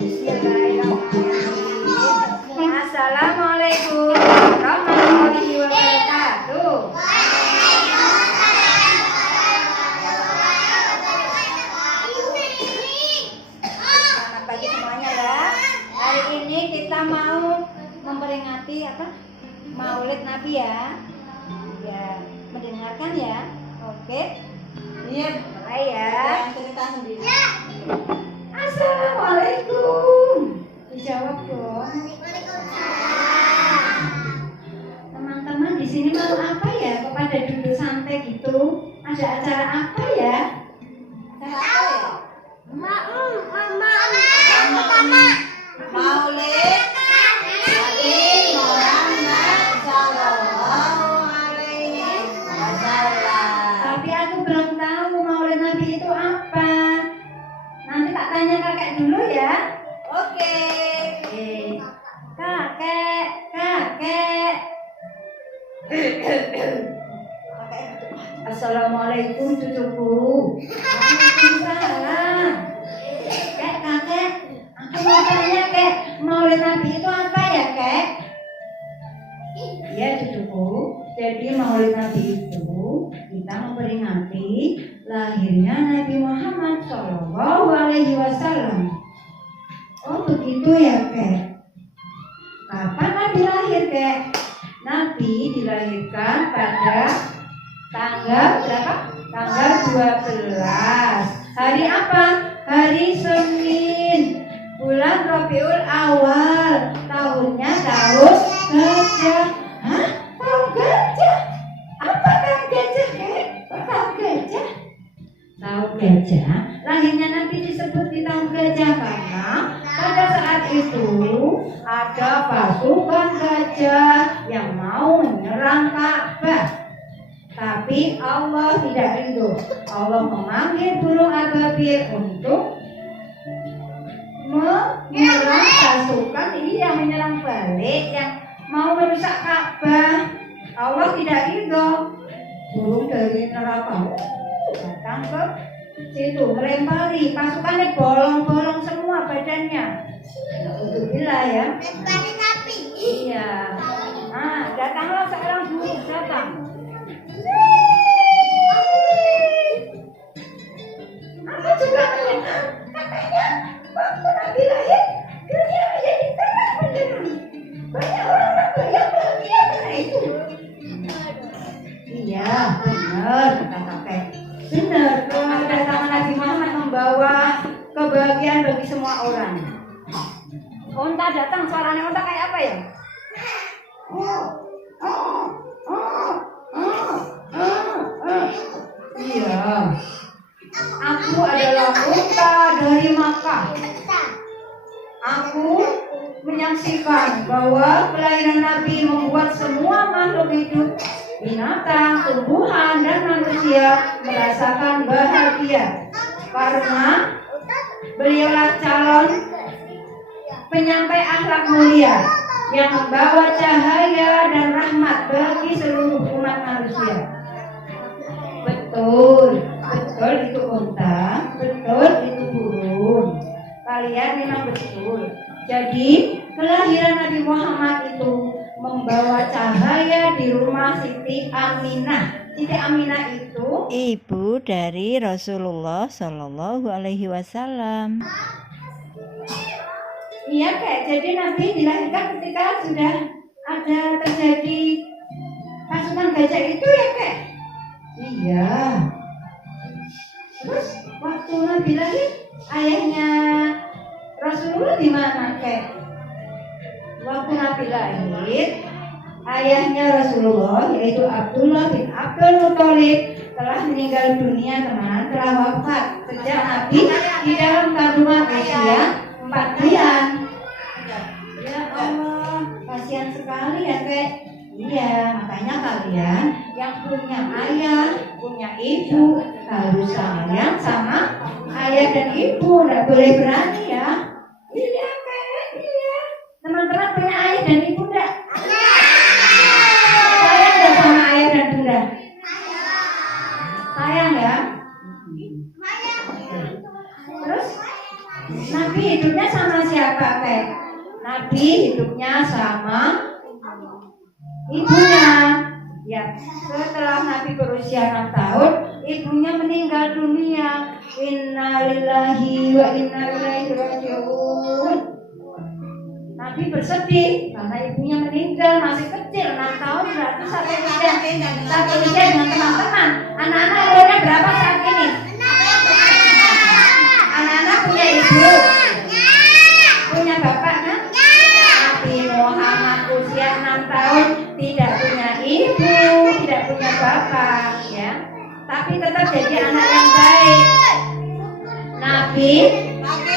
Bismillahirrahmanirrahim. Assalamualaikum warahmatullahi wabarakatuh. Selamat pagi semuanya ya. Hari ini kita mau memperingati Maulid Nabi ya. Ya, mendengarkan ya. Oke. Iya, mulai ya. Cerita sendiri. Assalamualaikum. Dijawab dong. Teman-teman di sini mau apa ya? Kok pada duduk santai gitu? Ada acara apa ya? Acara apa ya? Maulid Nabi Muhammad Sallallahu Alaihi Wasallam. Tapi aku belum tahu Maulid Nabi itu apa. Nanti tak tanya kakek dulu ya. Oke. Kakek. Assalamualaikum cucuku. Waalaikumsalam. Kakek, aku mau tanya kek, Maulid Nabi itu apa ya kek? Iya cucuku. Jadi Maulid Nabi itu kita memperingati lahirnya Nabi Muhammad Sallallahu Alaihi Wasallam. Oh begitu ya kek. Kapan Nabi lahir kek? Nabi dilahirkan pada tanggal berapa? Tanggal 12. Hari apa? Hari Senin. Bulan Rabiul Awal. Tahunnya tahun gajah. Hah? Tahun gajah? Apa tahun gajah kek? Tahun gajah? Tahun gajah. Lahirnya Nabi disebut di tahun gajah karena pada saat itu ada pasukan gajah yang mau menyerang Ka'bah. Tapi Allah tidak ridho. Allah memanggil burung ababil untuk menyerang pasukan ini yang menyerang balik yang mau merusak Ka'bah. Allah tidak ridho. Burung dari neraka datang ke situ melempari pasukannya, bolong-bolong semua badannya. Alhamdulillah ya. Lempari sapi. Iya. Nah, datanglah seorang guru datang. Aku juga mendengar katanya waktu Nabi lahir dunia menjadi terang benderang. Banyak orang yang bahagia karena itu. Iya, benar kata kakek. Benar, kedatangan Nabi Muhammad membawa kebahagiaan bagi semua orang. Unta datang, suaranya unta kayak apa ya? Iya. Aku adalah unta dari Makkah. Aku menyaksikan bahwa kelahiran Nabi membuat semua makhluk hidup, binatang, tumbuhan, dan manusia merasakan bahagia karena beliaulah calon penyampai akhlak mulia yang membawa cahaya dan rahmat bagi seluruh umat manusia. Betul itu unta, betul itu burung. Kalian memang betul. Jadi kelahiran Nabi Muhammad itu membawa cahaya di rumah Siti Aminah. Siti Aminah itu ibu dari Rasulullah Shallallahu Alaihi Wasallam. Iya kek, jadi Nabi dilahirkan ketika sudah ada terjadi pasukan gajah itu ya kek? Iya. Terus waktu Nabi lahir, ayahnya Rasulullah di mana kek? Waktu Nabi lahir, ayahnya Rasulullah yaitu Abdullah bin Abdul Muthalib telah meninggal dunia teman, telah wafat sejak Nabi di dalam kandungan usia 4 bulan. Ya Allah, kasihan sekali ya kek. Iya, makanya kalian yang punya ayah, punya ibu harus sayang sama ayah dan ibu, nggak boleh berani ya. Iya kek, iya. Teman-teman punya ayah dan ibu nggak? Sayang nggak sama ayah dan bunda? Sayang ya. Terus Nabi hidupnya sama siapa, Kek? Nabi hidupnya sama ibunya. Ya, setelah Nabi berusia 6 tahun, ibunya meninggal dunia. Innalillahi wa inna ilaihi raji'un. Nabi bersedih karena ibunya meninggal, masih kecil 6 tahun, berarti satu usia dengan teman-teman. Anak-anak umurnya berapa saat ini? Anak-anak punya ibu, punya bapak kan? Nabi Muhammad usia 6 tahun tidak punya ibu, tidak punya bapak, ya. Tapi tetap jadi anak yang baik. Nabi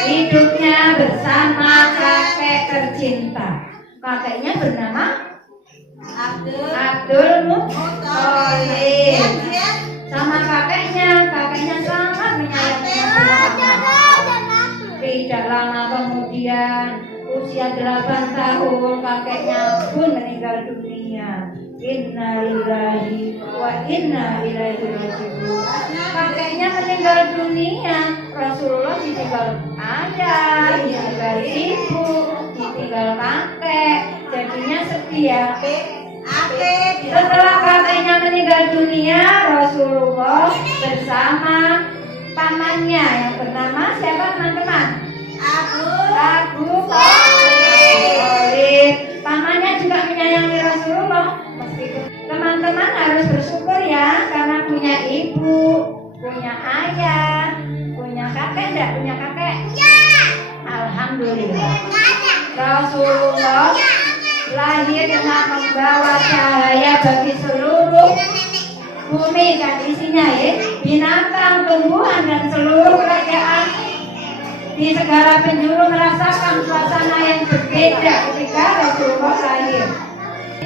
hidupnya bersama kakek tercinta. Kakeknya bernama Abdul Muthalib. Sama kakeknya sangat menyayangi Nabi Muhammad. Tidak lama kemudian, usia 8 tahun, kakeknya pun meninggal dunia. Innalillahi wa inna ilaihi raji'un. Kakeknya meninggal dunia, Rasulullah ditinggal ayah, ditinggal ibu, ditinggal kakek, jadinya sedih ya. Setelah kakeknya meninggal dunia, Rasulullah bersama pamannya yang bernama siapa teman-teman? Abu Thalib. Pamannya juga menyayangi Rasulullah. Meskipun teman-teman harus bersyukur ya, karena punya ibu, punya ayah, punya kakek. Enggak punya kakek? Alhamdulillah. Rasulullah lahir dengan membawa cahaya bagi seluruh bumi dan isinya ya, binatang, tumbuhan dan seluruh kerajaan di segala penjuru merasakan suasana yang berbeda ketika Rasulullah lahir.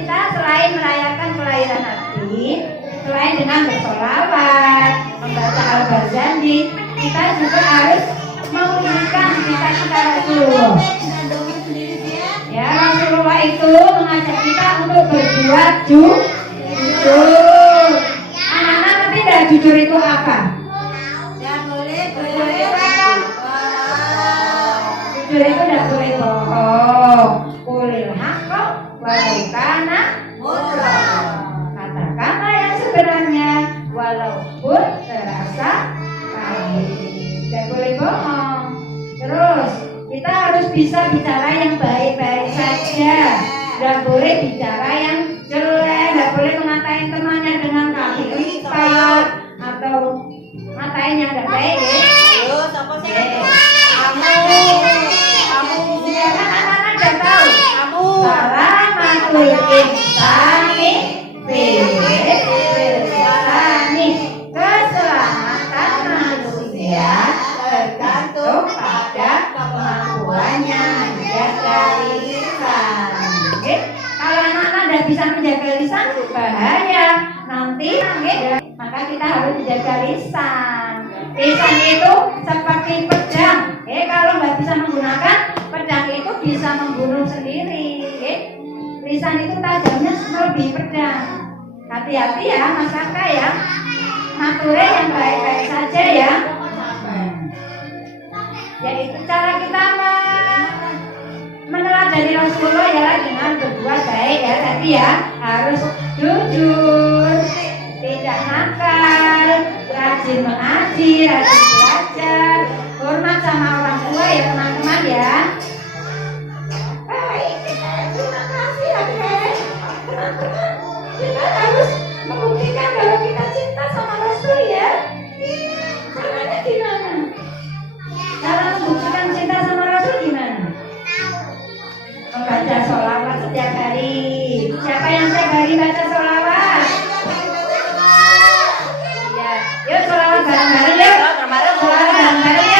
Kita selain merayakan kelahiran Nabi, selain dengan bersolawat, membaca Al-Barzanji, kita juga harus mewujudkan cita-cita Rasulullah. Ya, Rasulullah itu mengajak kita untuk berbuat jujur. Anak-anak ngerti tidak jujur itu apa? Jujur itu tidak boleh bohong. Qulil haqqa walau kana murra. Katakanlah yang sebenarnya walaupun terasa pahit. Tidak boleh bohong. Terus kita harus bisa bicara yang baik-baik saja. Tidak boleh bicara yang jelek. Tidak boleh mengatain temannya dengan kaki lipat atau ngatain yang tidak baik. Anak-anak sudah tahu. Salamatul insani bilisani. Keselamatan manusia tergantung pada kemampuannya menjaga lisan. Kalau anak-anak tidak bisa menjaga lisan, bahaya. Nanti maka kita harus menjaga lisan. Lisan itu seperti pedang. Kalau nggak bisa menggunakan pedang itu bisa membunuh sendiri. Lisan itu tajamnya seperti pedang. Hati-hati ya Mas Raka ya. Mature yang baik-baik saja ya. Yaitu cara kita meneladani Rasulullah ya dengan berbuat baik ya. Tadi ya harus jujur, tidak nakal, rajin mengaji, rajin belajar, hormat sama orang tua ya teman-teman ya. Baik, terima kasih ya teman-teman. Kita harus membuktikan bahwa kita cinta sama Rasul ya. Caranya gimana? Cara membuktikan cinta sama Rasul gimana? Membaca sholawat setiap hari. Siapa yang setiap hari baca sholawat? Ya, yuk sholawat bareng-bareng yuk. Sholawat bareng-bareng yuk.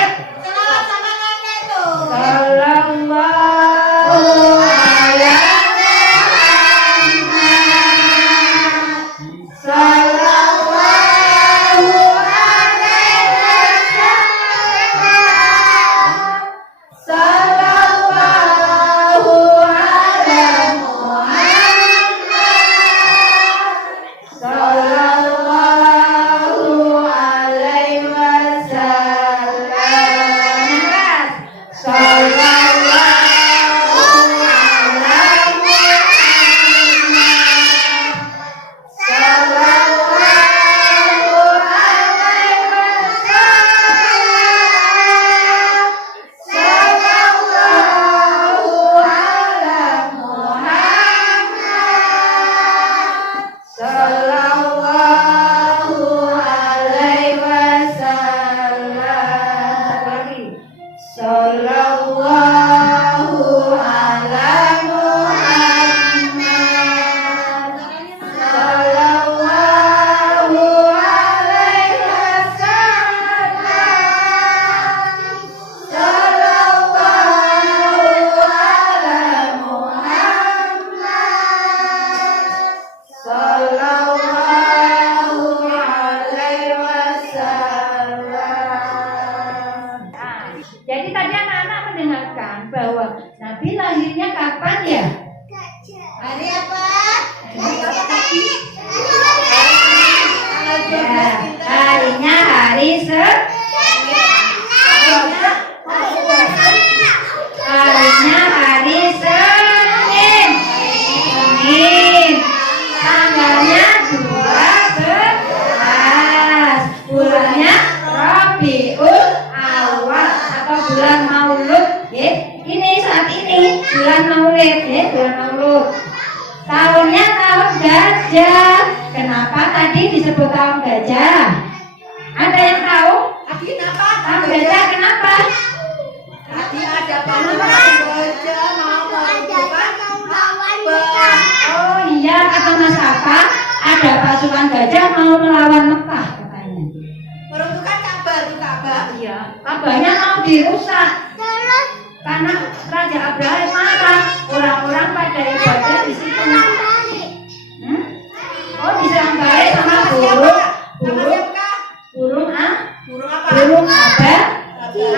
Sallallahu ala Muhammad. Sallallahu alaihi wasallam. Sallallahu ala Muhammad. Sallallahu alaihi wasallam. Jadi tadi anak-anak mendengarkan bahwa Nabi lahirnya kapan ya? Hari apa? Ya, harinya hari harinya hari Senin. Senin. Tanggalnya 12. Bulannya Rabiul Awal atau bulan Maulud. Ya. Ini saat ini bulan Maulid, ya, bulan Maulud. Tahunnya tahun gajah. Kenapa tadi disebut tahun gajah? Ada yang tahu? Tadi kenapa? Tahun gajah kenapa? Tadi ada pasukan gajah mau melawan Mekah. Oh iya, kata Mas Apa, ada pasukan gajah mau melawan Mekah katanya. Meruntuhkan Ka'bah, Ka'bah. Iya, Ka'bahnya mau dirusak. Karena Raja Abraham marah, orang-orang pada ibadah di situ. Oh, diserang balik sama burung, burung Burung apa? burung ababil.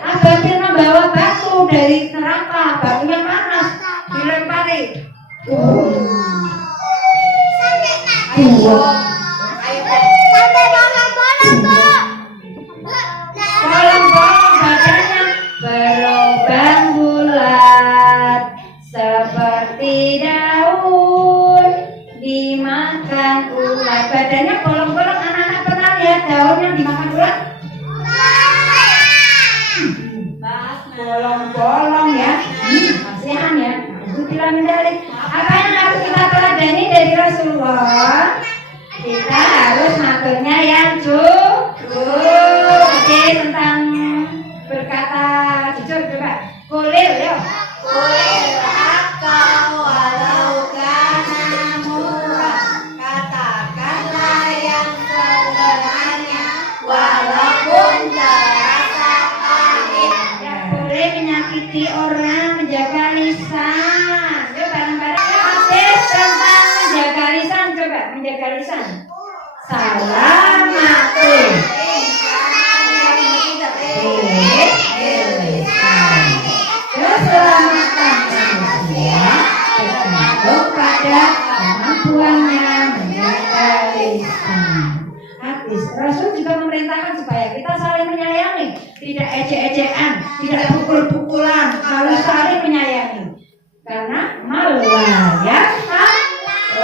Ababil membawa batu dari neraka, batunya panas, dilempari. Ayo. Bolong-bolong badannya berlubang bulat seperti daun dimakan ulat. Badannya bolong-bolong. Anak-anak pernah lihat daun yang dimakan ulat? Bolong-bolong ya. Kasihan ya. Alhamdulillah mendalik. Apa yang harus kita teladani dari Rasulullah? Kita harus makannya yang cukup. Oke, tentang berkata jujur coba. Kulil, yuk. Kulil akal walau kana murah. Katakanlah yang sebenarnya walaupun terasa pahit. Tidak boleh menyakiti orang, menjaga lisan. Yuk bareng-bareng. Hadis tentang menjaga lisan, coba menjaga lisan. Salamatul lisan. Keselamatan manusia tergantung pada kemampuannya menjaga lisan. Hadis Rasul juga memerintahkan supaya kita saling menyayangi, tidak ejek-ejekan, tidak pukul-pukulan, harus saling menyayangi. Karena malayarham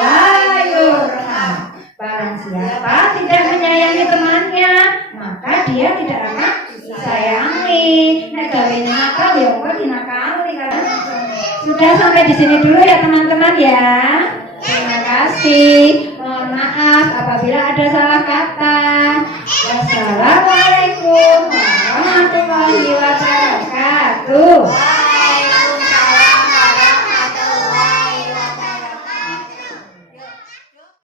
layurham. Barang siapa tidak menyayangi temannya, maka dia tidak akan disayangi. Nek gawene nakal ya kok dinakali kan. Sudah sampai di sini dulu ya teman-teman ya. Terima kasih. Mohon maaf apabila ada salah kata. Wassalamualaikum